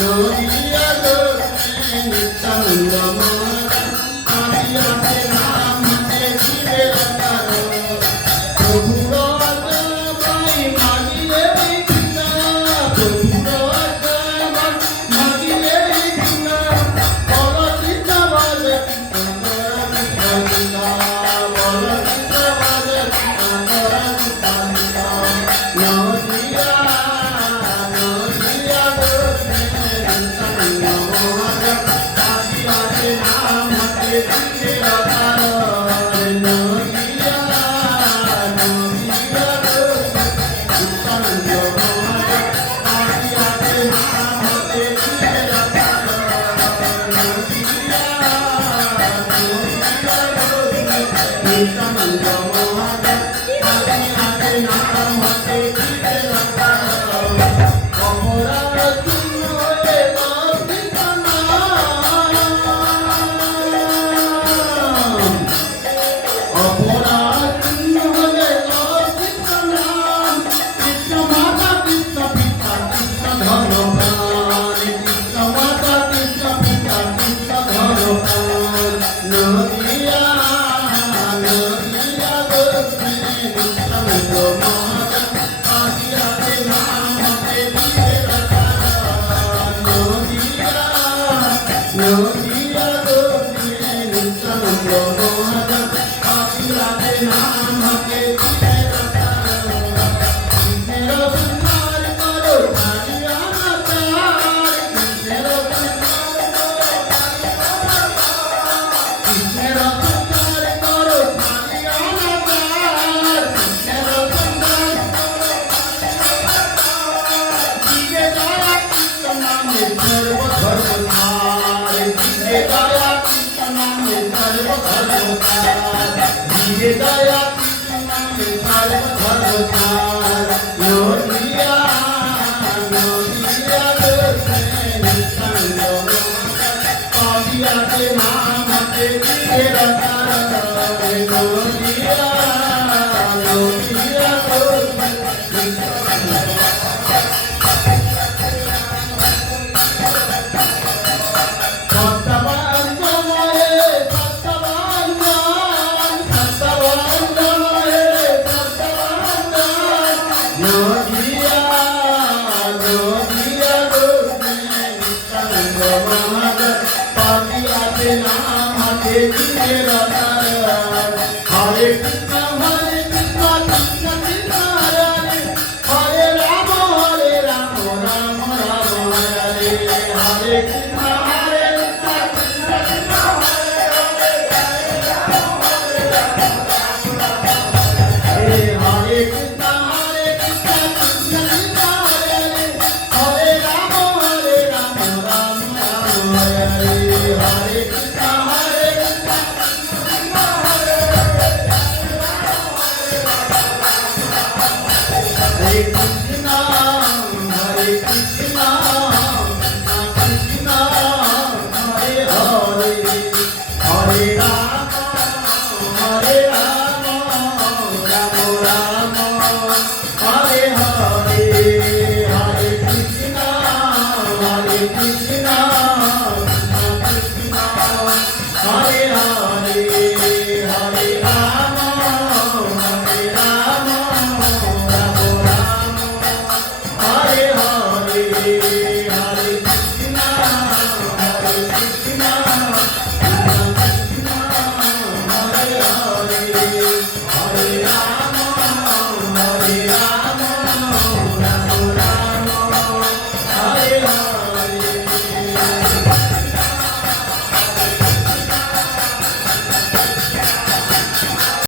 নদিয়া দক্ষিণে নিত্যানন্দ মহারাজ কালিয়াতে নাম হাতে শিবের কারণ প্রভুর আজ্ঞায় মাগিলে ভিক্ষা প্রভুর আজ্ঞায় মাগিলে ভিক্ষা বল চিন্তা বলে নদিয়া নিত্যানন্দ মহাদেব হাতে হাতে নাম হাতে দিতে অপরাধ শূন্য হয়ে অপরাধ শূন্য হলে কৃষ্ণ নাম কৃষ্ণ মাতা কৃষ্ণ পিতা কৃষ্ণ ধন প্রাণ কৃষ্ণ মাতা কৃষ্ণ পিতা কৃষ্ণ ধন প্রাণ নদিয়া নদিয়া দক্ষিণে নিত্যানন্দ মহাদেব কালিয়াতে নাম হাতে দিতে কৃষ্ণের উদ্ধার করো কালিয়া মাতার কৃষ্ণের উদ্ধার করো কালিয়া মাতার কৃষ্ণের উদ্ধার দিবে দয়া কৃষ্ণ নামে সর্বধর্ম দয়া কৃষ্ণ নামে সর্বধর্মতার ধীরে দয়া কৃষ্ণ নামে সর্বধর্মতার নদিয়া নদিয়া দক্ষিণে নিত্যানন্দ কালিয়াতে নাম হাতে দিতে নদিয়া নদিয়া নাম হাতে দিতে হরে কৃষ্ণ কৃষ্ণ কৃষ্ণ হরে রাম রাম রাম হরে হরে